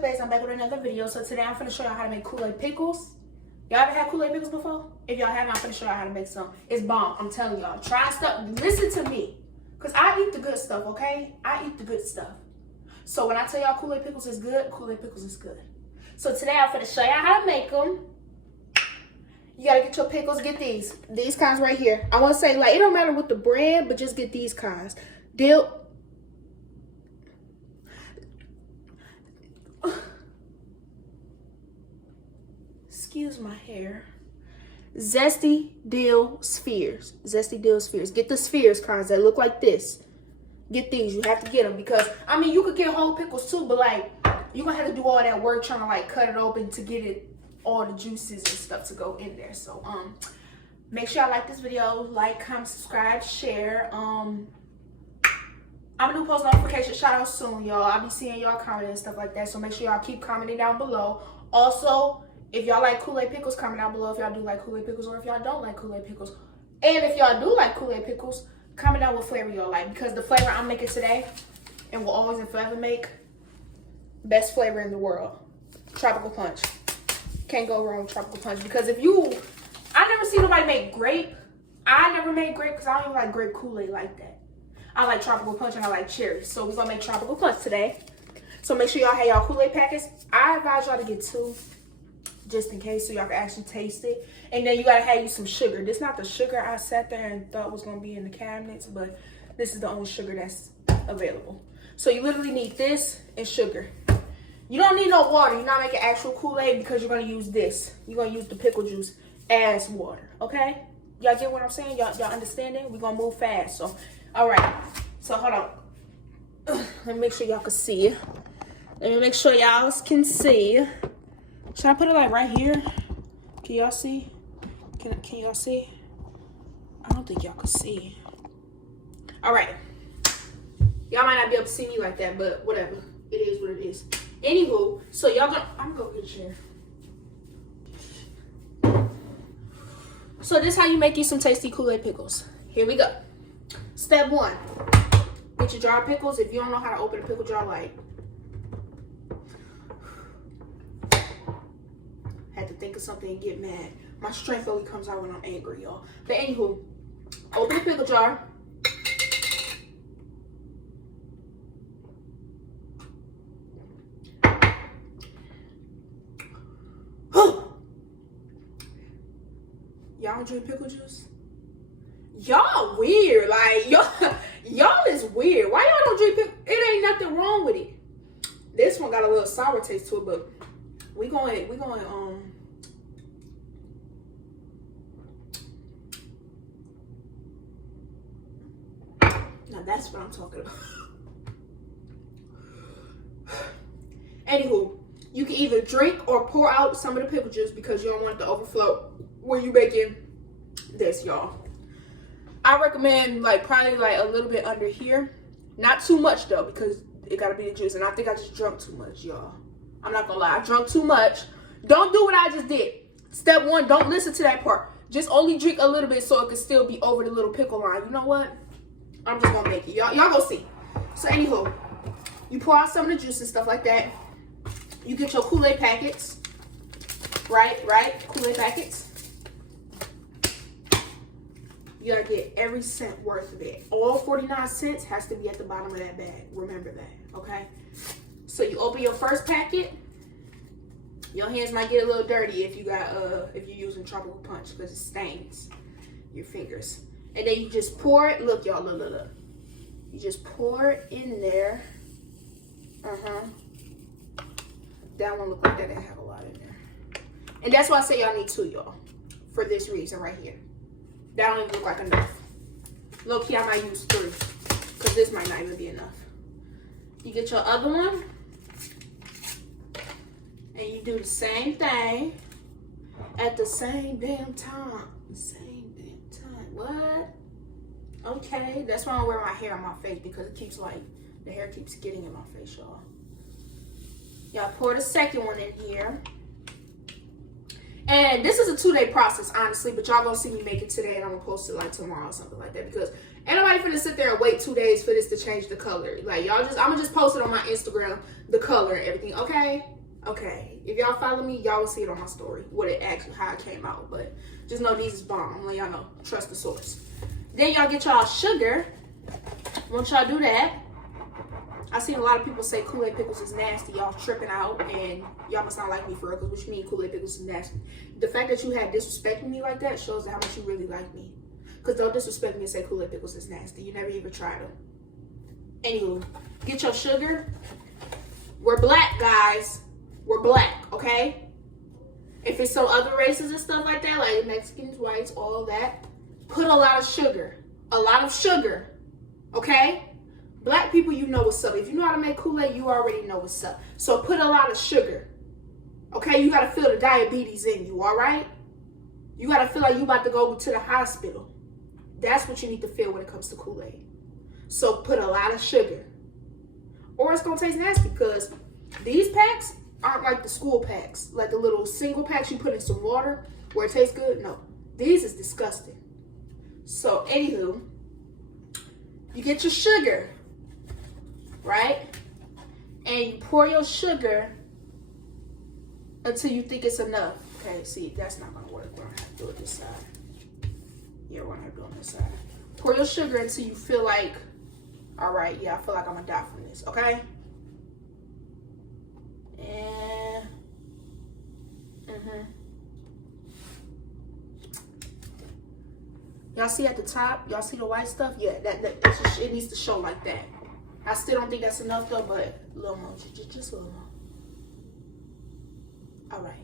Base. I'm back with another video. So today I'm finna show y'all how to make Kool-Aid pickles. Y'all ever had Kool-Aid pickles before? If y'all haven't, I'm finna show y'all how to make some. It's bomb. I'm telling y'all. Try stuff. Listen to me. Because I eat the good stuff, okay? I eat the good stuff. So when I tell y'all Kool-Aid pickles is good, Kool-Aid pickles is good. So today I'm finna show y'all how to make them. You gotta get your pickles. Get these. These kinds right here. I want to say, like, it don't matter what the brand, but just get these kinds. Dill. Excuse my hair. Zesty dill spheres. Zesty dill spheres. Get the spheres kinds that look like this. Get these. You have to get them because, I mean, you could get whole pickles too, but like, you're gonna have to do all that work trying to like cut it open to get it, all the juices and stuff to go in there. So, make sure y'all like this video. Like, comment, subscribe, share. I'm gonna do post notification shout out soon, y'all. I'll be seeing y'all comment and stuff like that. So make sure y'all keep commenting down below. Also, if y'all like Kool-Aid pickles, comment down below if y'all do like Kool-Aid pickles or if y'all don't like Kool-Aid pickles. And if y'all do like Kool-Aid pickles, comment down what flavor y'all like. Because the flavor I'm making today and will always and forever make, best flavor in the world. Tropical punch. Can't go wrong with tropical punch. Because if you, I never see nobody make grape. I never made grape because I don't even like grape Kool-Aid like that. I like tropical punch and I like cherry. So we're going to make tropical punch today. So make sure y'all have y'all Kool-Aid packets. I advise y'all to get 2. Just in case, so y'all can actually taste it. And then you gotta have you some sugar. This is not the sugar I sat there and thought was gonna be in the cabinets, but this is the only sugar that's available. So you literally need this and sugar. You don't need no water. You're not making actual Kool-Aid because you're gonna use this. You're gonna use the pickle juice as water, okay? Y'all get what I'm saying? Y'all understanding? We're gonna move fast. So, all right. So hold on. Let me make sure y'all can see. Let me make sure y'all can see. Should I put it like right here? Can y'all see? Can y'all see? I don't think y'all can see. All right. Y'all might not be able to see me like that, but whatever. It is what it is. Anywho, so y'all gonna, I'm gonna go get a chair. So this is how you make you some tasty Kool-Aid pickles. Here we go. Step 1. Get your jar of pickles. If you don't know how to open a pickle jar, like, had to think of something and get mad. My strength only comes out when I'm angry, y'all. But anywho, open the pickle jar. Y'all don't drink pickle juice? Y'all weird. Like, y'all is weird. Why y'all don't drink pickle? It ain't nothing wrong with it. This one got a little sour taste to it, but we going now that's what I'm talking about. Anywho, you can either drink or pour out some of the pickle juice because you don't want it to overflow when you making this, y'all. I recommend like probably like a little bit under here. Not too much though, because it gotta be the juice. And I think I just drunk too much, y'all. I'm not gonna lie, I drunk too much. Don't do what I just did. Step 1, don't listen to that part. Just only drink a little bit so it can still be over the little pickle line. You know what? I'm just gonna make it. Y'all go see. So anywho, you pour out some of the juice and stuff like that. You get your Kool-Aid packets. Right? Kool-Aid packets. You gotta get every cent worth of it. All 49 cents has to be at the bottom of that bag. Remember that, okay? So you open your first packet. Your hands might get a little dirty if you got if you're using tropical punch because it stains your fingers. And then you just pour it. Look, y'all, look. You just pour it in there. That one looked like that didn't have a lot in there. And that's why I say y'all need 2, y'all. For this reason right here. That don't even look like enough. Low key, I might use 3. Because this might not even be enough. You get your other one. And you do the same thing. At the same damn time. What? Okay. That's why I wear my hair on my face. Because it keeps like, the hair keeps getting in my face, y'all. Y'all pour the second one in here. And this is a 2-day process, honestly, but y'all gonna see me make it today and I'm gonna post it like tomorrow or something like that because Ain't nobody finna sit there and wait 2 days for this to change the color. Like, y'all just, I'ma just post it on my Instagram, the color and everything, okay? Okay. If y'all follow me, y'all will see it on my story, what it actually, how it came out. But just know these is bomb. I'm letting y'all know. Trust the source. Then y'all get y'all sugar. Once y'all do that, I seen a lot of people say Kool-Aid Pickles is nasty. Y'all tripping out, and y'all must not like me for real, because what you mean Kool-Aid Pickles is nasty? The fact that you had disrespecting me like that shows how much you really like me. Because don't disrespect me and say Kool-Aid Pickles is nasty. You never even tried them. Anywho, get your sugar. We're black, guys. We're black, okay? If it's some other races and stuff like that, like Mexicans, whites, all that, put a lot of sugar. A lot of sugar, okay? Black people, you know what's up. If you know how to make Kool-Aid, you already know what's up. So put a lot of sugar, okay? You got to feel the diabetes in you, all right? You got to feel like you about to go to the hospital. That's what you need to feel when it comes to Kool-Aid. So put a lot of sugar. Or it's going to taste nasty, because these packs aren't like the school packs. Like the little single packs you put in some water where it tastes good. No. These is disgusting. So, anywho, you get your sugar, right? And you pour your sugar until you think it's enough. Okay, see, that's not going to work. We're going to have to do it this side. Yeah, we're going to have to do it on this side. Pour your sugar until you feel like, all right, yeah, I feel like I'm going to die from this, okay? And, y'all see at the top, y'all see the white stuff? Yeah, that's just, it needs to show like that. I still don't think that's enough though, but a little more, just a little more. All right.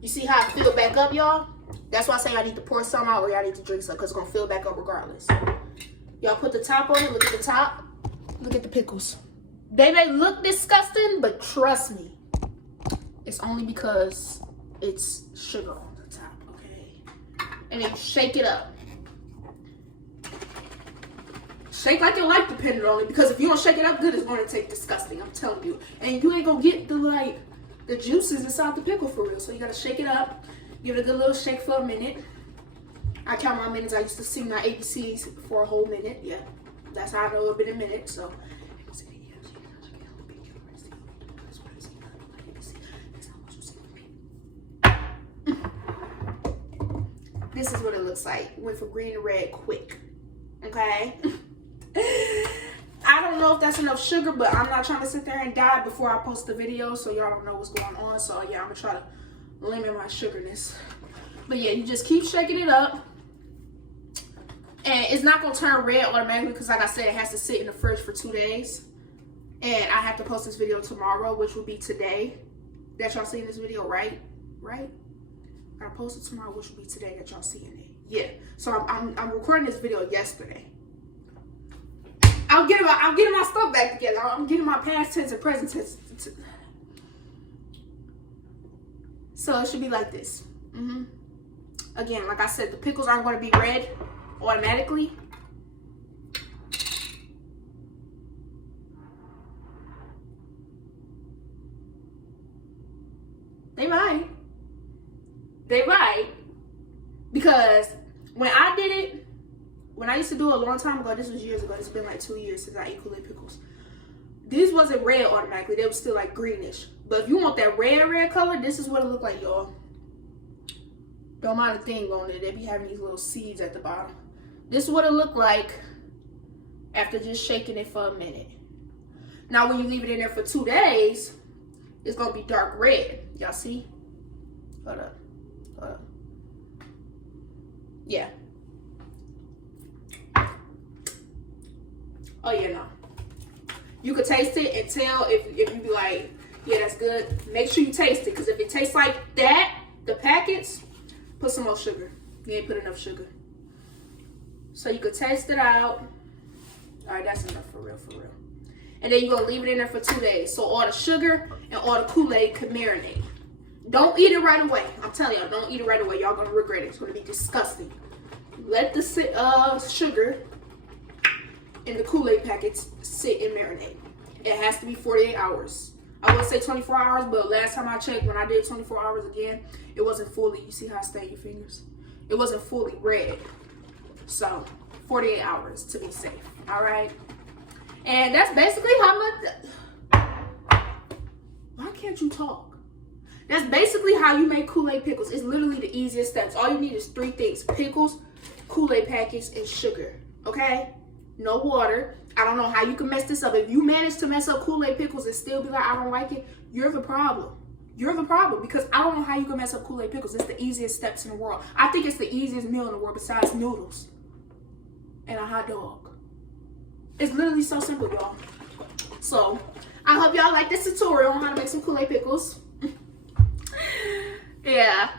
You see how I fill it back up, y'all? That's why I say I need to pour some out, or y'all need to drink some, because it's going to fill back up regardless. Y'all put the top on it. Look at the top. Look at the pickles. They may look disgusting, but trust me, it's only because it's sugar on the top, okay? And then shake it up. Shake like your life depended on it, because if you don't shake it up good, it's going to taste disgusting, I'm telling you. And you ain't going to get the juices inside the pickle for real. So you got to shake it up. Give it a good little shake for a minute. I count my minutes. I used to sing my ABCs for a whole minute. Yeah, that's how I know it's been a minute. So this is what it looks like. Went from green to red quick. Okay. I don't know if that's enough sugar, but I'm not trying to sit there and die before I post the video, so y'all don't know what's going on. So yeah, I'm gonna try to limit my sugarness. But yeah, you just keep shaking it up, and it's not gonna turn red automatically, because like I said, it has to sit in the fridge for 2 days, and I have to post this video tomorrow, which will be today that y'all seeing this video, right? I post it tomorrow, which will be today that y'all seeing it. Yeah, so I'm recording this video yesterday. I'm getting my stuff back together. I'm getting my past tense and present tense. So it should be like this. Again, like I said, the pickles aren't going to be red automatically. They might. Because when I did it, when I used to do it a long time ago, this was years ago. It's been like 2 years since I ate Kool-Aid pickles. These wasn't red automatically. They were still like greenish. But if you want that red color, this is what it looked like, y'all. Don't mind the thing on it. They be having these little seeds at the bottom. This is what it looked like after just shaking it for a minute. Now, when you leave it in there for 2 days, it's going to be dark red. Y'all see? Hold up. Yeah. Oh, yeah, no. You could taste it and tell if you be like, yeah, that's good. Make sure you taste it, because if it tastes like that, the packets, put some more sugar. You ain't put enough sugar. So you could taste it out. All right, that's enough for real. And then you're going to leave it in there for 2 days. So all the sugar and all the Kool-Aid can marinate. Don't eat it right away. I'm telling y'all, don't eat it right away. Y'all going to regret it. It's going to be disgusting. Let the sugar in the Kool-Aid packets sit and marinate. It has to be 48 hours. I would say 24 hours, but last time I checked, when I did 24 hours again, it wasn't fully, you see how I stain your fingers? It wasn't fully red. So 48 hours to be safe. All right. And that's basically how much. Why can't you talk? That's basically how you make Kool-Aid pickles. It's literally the easiest steps. All you need is 3 things: pickles, Kool-Aid packets, and sugar. Okay? No water. I don't know how you can mess this up. If you manage to mess up Kool-Aid pickles and still be like, I don't like it, you're the problem. You're the problem, because I don't know how you can mess up Kool-Aid pickles. It's the easiest steps in the world. I think it's the easiest meal in the world besides noodles and a hot dog. It's literally so simple, y'all. So I hope y'all like this tutorial on how to make some Kool-Aid pickles. Yeah.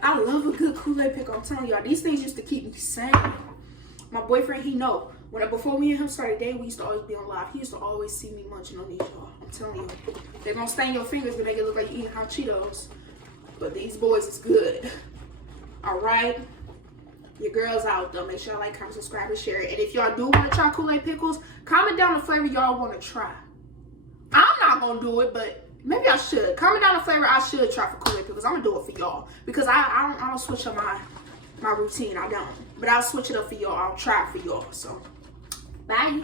I love a good Kool-Aid pickle. I'm telling y'all, these things used to keep me sane. My boyfriend, he know. Before me and him started dating, we used to always be on live. He used to always see me munching on these, y'all. I'm telling you. They're gonna stain your fingers but make it look like you eating hot Cheetos. But these boys is good. Alright? Your girl's out though. Make sure y'all like, comment, subscribe, and share it. And if y'all do want to try Kool-Aid pickles, comment down the flavor y'all want to try. I'm not gonna do it, but maybe I should. Comment down the flavor I should try for Kool-Aid pickles. I'm gonna do it for y'all. Because I don't switch up my routine. I don't. But I'll switch it up for y'all. I'll try it for y'all. So bye.